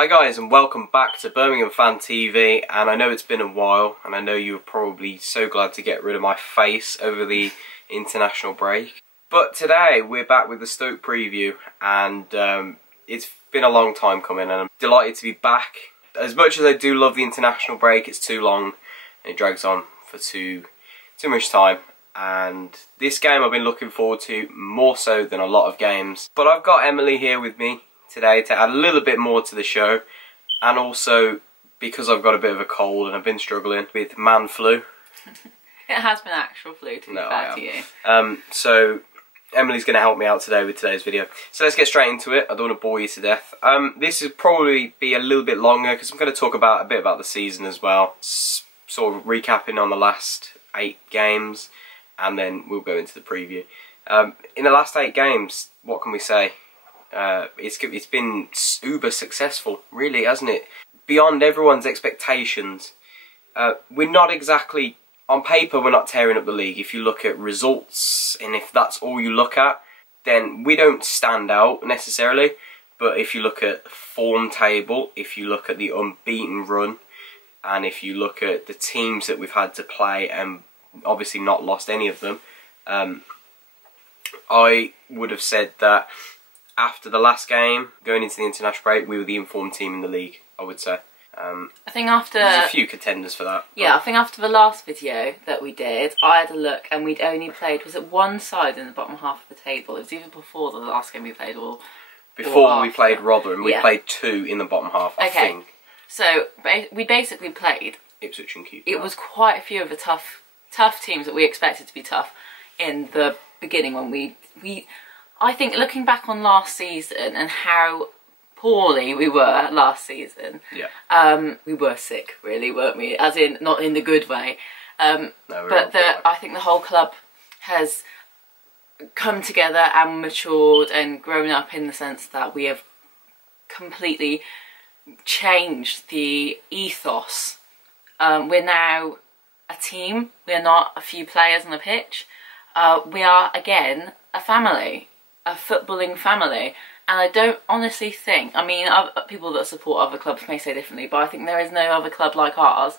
Hi guys, and welcome back to Birmingham Fan TV. And I know it's been a while, and I know you were probably so glad to get rid of my face over the international break. But today we're back with the Stoke preview, and it's been a long time coming, and I'm delighted to be back. As much as I do love the international break, it's too long and it drags on for too much time. And this game I've been looking forward to more so than a lot of games. But I've got Emily here with me today to add a little bit more to the show, and also because I've got a bit of a cold and I've been struggling with man flu. It has been actual flu, to be fair to you. So Emily's going to help me out today with today's video. So let's get straight into it. I don't want to bore you to death. This will probably be a little bit longer because I'm going to talk a bit about the season as well. Sort of recapping on the last 8 games, and then we'll go into the preview. In the last 8 games, what can we say? It's been uber successful, really, hasn't it? Beyond everyone's expectations. We're not exactly, on paper, we're not tearing up the league. If you look at results, and if that's all you look at, then we don't stand out necessarily. But if you look at the form table, if you look at the unbeaten run, and if you look at the teams that we've had to play and obviously not lost any of them, I would have said that after the last game, going into the international break, we were the informed team in the league, I would say. I think after... There's a few contenders for that. Yeah, I think after the last video that we did, I had a look and we'd only played, was it one side in the bottom half of the table? It was either before the last game we played or... Before we played Rotherham, we played 2 in the bottom half, I think. So, we basically played... Ipswich and QPR. It was quite a few of the tough teams that we expected to be tough in the beginning when we I think looking back on last season and how poorly we were last season, we were sick, really, weren't we? As in, not in the good way. No, but I think the whole club has come together and matured and grown up in the sense that we have completely changed the ethos. We're now a team. We're not a few players on the pitch. We are, again, a family. A footballing family, and I don't honestly think, I mean, people that support other clubs may say differently, but I think there is no other club like ours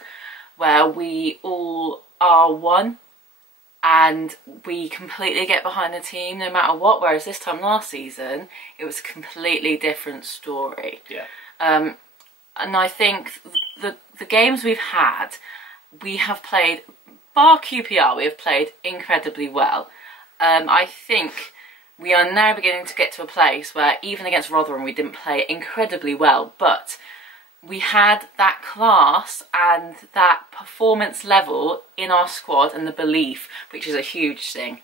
where we all are one and we completely get behind the team no matter what, whereas this time last season it was a completely different story. And I think the games we've had, we have played, bar QPR, we have played incredibly well. I think we are now beginning to get to a place where even against Rotherham we didn't play incredibly well, but we had that class and that performance level in our squad and the belief, which is a huge thing,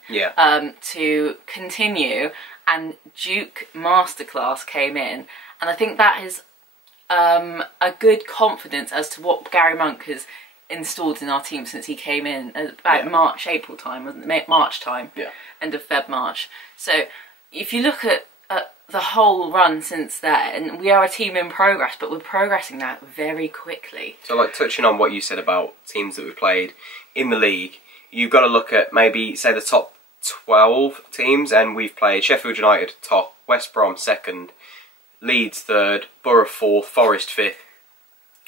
to continue, and Duke Masterclass came in, and I think that is a good confidence as to what Gary Monk has installed in our team since he came in about March, April time, wasn't it? March time, end of Feb, March. So if you look at the whole run since then, we are a team in progress, but we're progressing that very quickly. So, like, touching on what you said about teams that we've played in the league, you've got to look at maybe, say, the top 12 teams, and we've played Sheffield United top, West Brom 2nd, Leeds 3rd, Borough 4th, Forest 5th.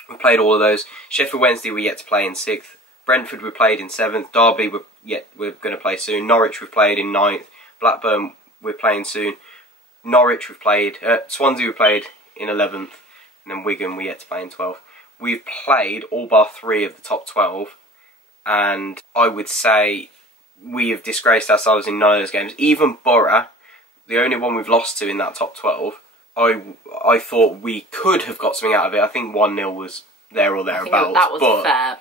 We've played all of those. Sheffield Wednesday we're yet to play in 6th. Brentford we played in 7th. Derby we're going to play soon. Norwich we've played in 9th. Blackburn we're playing soon. Norwich we've played. Swansea we played in 11th. And then Wigan we're yet to play in 12th. We've played all bar 3 of the top 12. And I would say we have disgraced ourselves in none of those games. Even Borough, the only one we've lost to in that top 12, I thought we could have got something out of it. I think 1-0 was there or thereabouts. That was fair,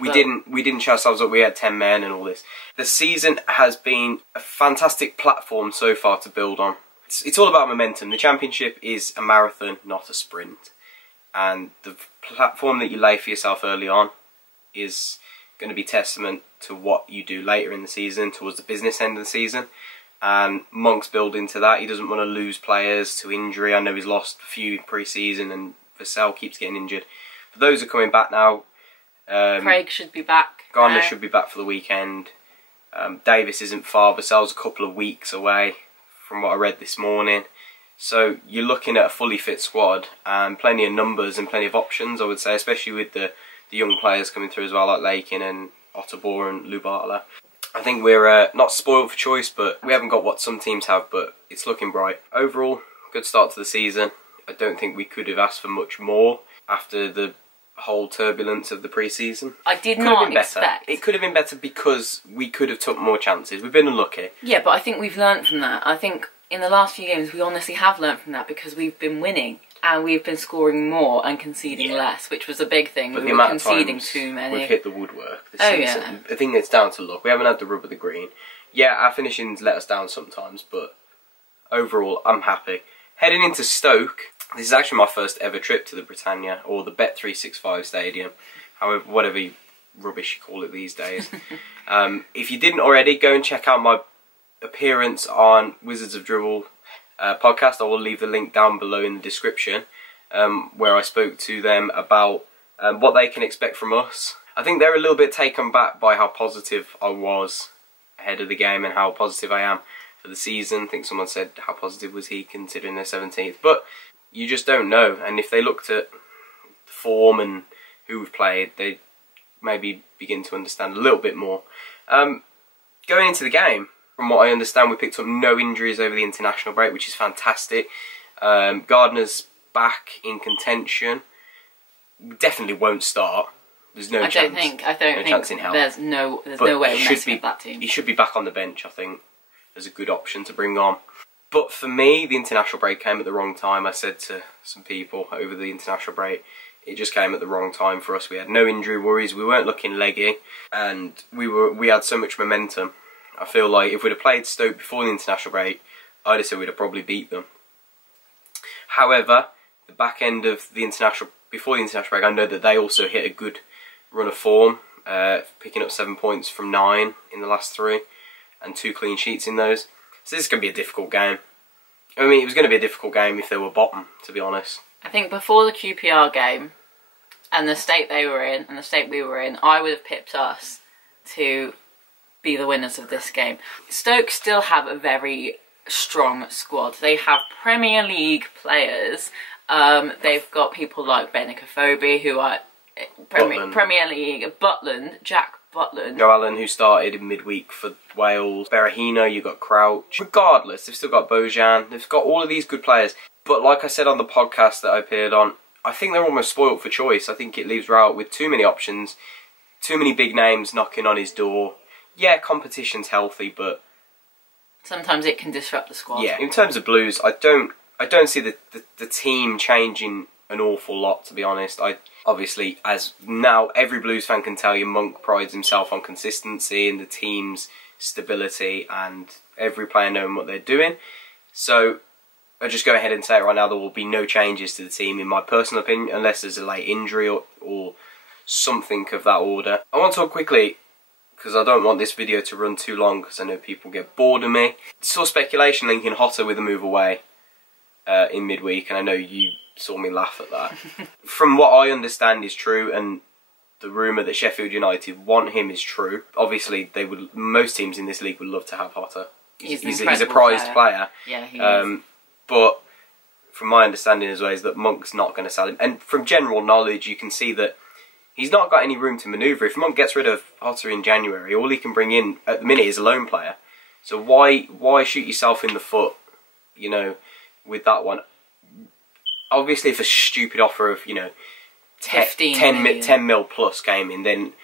we didn't show ourselves up. We had 10 men and all this. The season has been a fantastic platform so far to build on. It's all about momentum. The Championship is a marathon, not a sprint. And the platform that you lay for yourself early on is going to be testament to what you do later in the season, towards the business end of the season. And Monk's building to that. He doesn't want to lose players to injury. I know he's lost a few pre-season, and Vassell keeps getting injured. But those are coming back now. Craig should be back. Garner should be back for the weekend. Davis isn't far. Vassell's a couple of weeks away, from what I read this morning. So you're looking at a fully fit squad and plenty of numbers and plenty of options, I would say, especially with the young players coming through as well, like Lakin and Otterbohr and Lubala. I think we're not spoiled for choice, but we haven't got what some teams have, but it's looking bright. Overall, good start to the season. I don't think we could have asked for much more after the whole turbulence of the pre-season. I did not expect. It could have been better because we could have took more chances. We've been unlucky. Yeah, but I think we've learnt from that. I think in the last few games we honestly have learnt from that, because we've been winning and we've been scoring more and conceding less, which was a big thing. But we the were amount conceding of times too many. we've hit the woodwork this season. I think it's down to luck. We haven't had the rub of the green. Yeah, our finishing's let us down sometimes, but overall I'm happy. Heading into Stoke, this is actually my first ever trip to the Britannia, or the Bet365 Stadium, however, whatever rubbish you call it these days. If you didn't already, go and check out my appearance on Wizards of Dribble podcast. I will leave the link down below in the description, where I spoke to them about what they can expect from us. I think they're a little bit taken back by how positive I was ahead of the game and how positive I am for the season. I think someone said, how positive was he considering they're 17th? But you just don't know, and if they looked at the form and who we've played, they maybe begin to understand a little bit more. Going into the game, from what I understand, we picked up no injuries over the international break, which is fantastic. Gardner's back in contention. Definitely won't start. There's no chance. I don't think there's no way we're messing with that team. He should be back on the bench, I think, as a good option to bring on. But for me, the international break came at the wrong time. I said to some people over the international break, it just came at the wrong time for us. We had no injury worries, we weren't looking leggy, and we had so much momentum. I feel like if we'd have played Stoke before the international break, I'd have said we'd have probably beat them. However, the back end of the before the international break, I know that they also hit a good run of form, picking up 7 points from 9 in the last 3, and 2 clean sheets in those. So this is going to be a difficult game. I mean, it was going to be a difficult game if they were bottom, to be honest. I think before the QPR game, and the state they were in, and the state we were in, I would have pipped us to be the winners of this game. Stoke still have a very strong squad. They have Premier League players. They've got people like Benicophobe, who are Premier League. Jack Butland. Joe Allen, who started in midweek for Wales. Berahino, you got Crouch. Regardless, they've still got Bojan. They've got all of these good players. But like I said on the podcast that I appeared on, I think they're almost spoilt for choice. I think it leaves Rowett with too many options, too many big names knocking on his door. Yeah, competition's healthy, but sometimes it can disrupt the squad. Yeah, in terms of Blues, I don't see the team changing an awful lot, to be honest. Obviously, as now every Blues fan can tell you, Monk prides himself on consistency and the team's stability and every player knowing what they're doing. So I'll just go ahead and say it right now, there will be no changes to the team, in my personal opinion, unless there's a late injury or something of that order. I want to talk quickly, because I don't want this video to run too long, because I know people get bored of me. Saw speculation linking Hotter with a move away in midweek, and I know you saw me laugh at that. From what I understand is true, and the rumour that Sheffield United want him is true. Obviously, most teams in this league would love to have Hotter. He's a prized player. Yeah, he is. But from my understanding as well is that Monk's not going to sell him. And from general knowledge, you can see that he's not got any room to manoeuvre. If Monk gets rid of Hotter in January, all he can bring in at the minute is a loan player. So why shoot yourself in the foot, you know, with that one? Obviously, if a stupid offer of, you know, 10 mil plus came in, then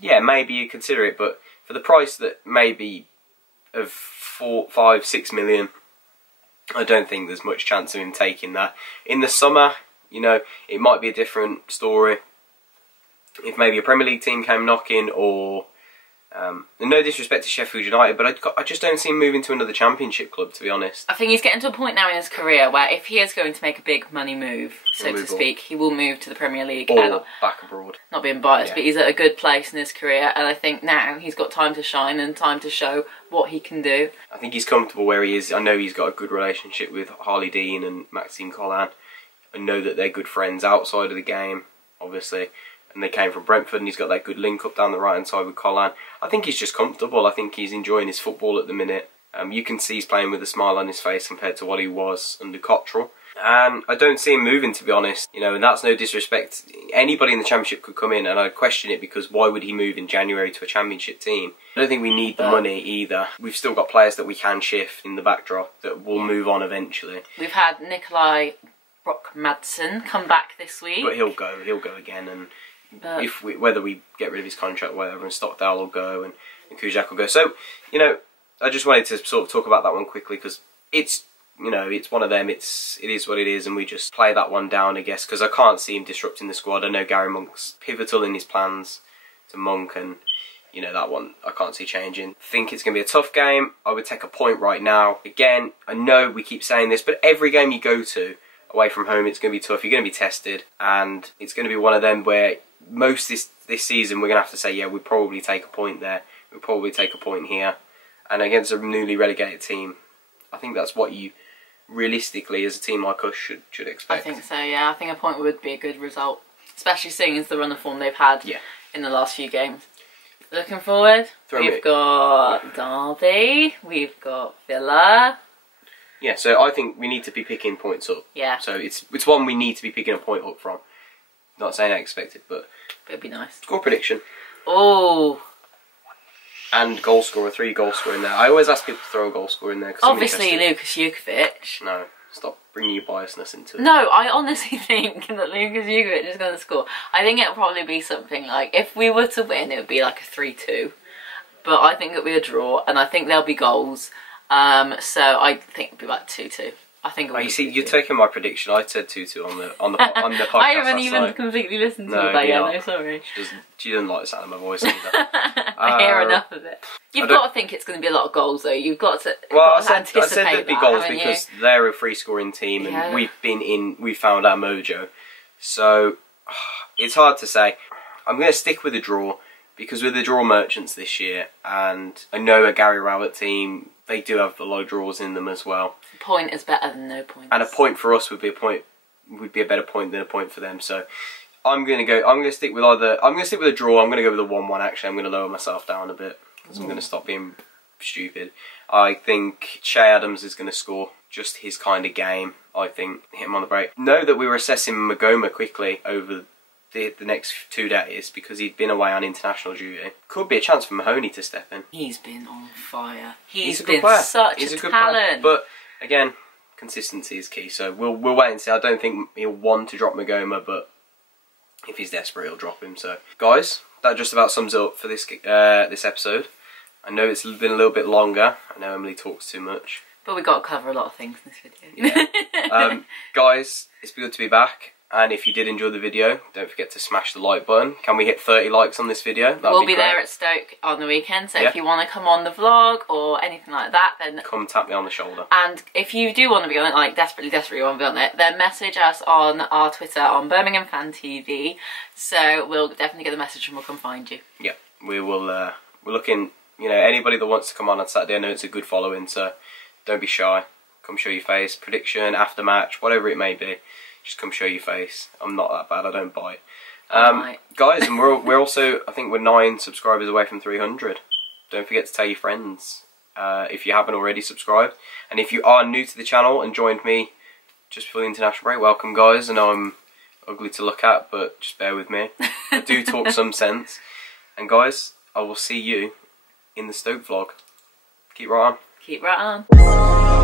yeah, maybe you consider it. But for the price that maybe of 4, 5, 6 million, I don't think there's much chance of him taking that. In the summer, you know, it might be a different story. If maybe a Premier League team came knocking, or no disrespect to Sheffield United, but I just don't see him moving to another Championship club, to be honest. I think he's getting to a point now in his career where if he is going to make a big money move, so to speak, he will move to the Premier League. Or back abroad. Not being biased, but he's at a good place in his career, and I think now he's got time to shine and time to show what he can do. I think he's comfortable where he is. I know he's got a good relationship with Harley Dean and Maxime Collan. I know that they're good friends outside of the game, obviously. And they came from Brentford, and he's got that good link up down the right hand side with Collan. I think he's just comfortable. I think he's enjoying his football at the minute. You can see he's playing with a smile on his face compared to what he was under Cottrell. And I don't see him moving, to be honest. You know, and that's no disrespect. Anybody in the Championship could come in, and I'd question it, because why would he move in January to a Championship team? I don't think we need the money either. We've still got players that we can shift in the backdrop that will move on eventually. We've had Nikolai Brock-Madsen come back this week. But he'll go again, and whether we get rid of his contract or whatever, and Stockdale will go, and Kujak will go. So, you know, I just wanted to sort of talk about that one quickly, because it's, you know, it's one of them. It is what it is, and we just play that one down, I guess, because I can't see him disrupting the squad. I know Gary Monk's pivotal in his plans to Monk, and, you know, that one I can't see changing. I think it's going to be a tough game. I would take a point right now. Again, I know we keep saying this, but every game you go to away from home, it's going to be tough. You're going to be tested, and it's going to be one of them where most this season we're going to have to say, yeah, we'd probably take a point there. We'd probably take a point here. And against a newly relegated team, I think that's what you realistically, as a team like us, should expect. I think so, yeah. I think a point would be a good result, especially seeing as the run of form they've had in the last few games. Looking forward, we've got Derby, we've got Villa. Yeah, so I think we need to be picking points up. Yeah. So it's one we need to be picking a point up from. Not saying I expect it, but it'd be nice. Score prediction. Oh. And goal scorer, 3 goal scorer in there. I always ask people to throw a goal scorer in there. Obviously, Lucas Jukovic. No, stop bringing your biasness into it. No, I honestly think that Lucas Jukovic is going to score. I think it'll probably be something like, if we were to win, it would be like a 3-2. But I think it'll be a draw, and I think there'll be goals. So I think it'll be like 2-2. I think. Oh, you see, you're taking my prediction. I said 2-2 on the podcast. I haven't even completely listened to that yet. No, sorry. She doesn't like the sound of my voice either. I hear enough of it. You've got to think it's going to be a lot of goals, though. You've got to. Well, I said there'd be goals because they're a free scoring team, and we found our mojo. So it's hard to say. I'm going to stick with a draw, because we're the draw merchants this year, and I know a Gary Rowett team, they do have a lot of draws in them as well. A point is better than no points. And a point for us would be a better point than a point for them. So I'm going to stick with a draw. I'm going to go with a 1-1 actually. I'm going to lower myself down a bit, because I'm going to stop being stupid. I think Shea Adams is going to score. Just his kind of game, I think. Hit him on the break. Know that we were assessing Magoma quickly over the next 2 days, because he'd been away on international duty. Could be a chance for Mahoney to step in. He's been on fire. He's been such a talent. But again, consistency is key. So we'll wait and see. I don't think he'll want to drop Magoma, but if he's desperate, he'll drop him. So guys, that just about sums it up for this episode. I know it's been a little bit longer. I know Emily talks too much, but we've got to cover a lot of things in this video. Yeah. Guys, it's good to be back. And if you did enjoy the video, don't forget to smash the like button. Can we hit 30 likes on this video? We'll be there at Stoke on the weekend, so if you want to come on the vlog or anything like that, then come tap me on the shoulder. And if you do want to be on it, like desperately want to be on it, then message us on our Twitter on Birmingham Fan TV. So we'll definitely get the message and we'll come find you. Yeah, we will. We're looking. You know, anybody that wants to come on Saturday, I know it's a good following, so don't be shy. Come show your face. Prediction, after match, whatever it may be. Just come show your face. I'm not that bad. I don't bite. Guys, and we're also, I think we're 9 subscribers away from 300. Don't forget to tell your friends if you haven't already subscribed. And if you are new to the channel and joined me just before the international break, welcome guys. I know I'm ugly to look at, but just bear with me. I do talk some sense. And guys, I will see you in the Stoke vlog. Keep right on. Keep right on.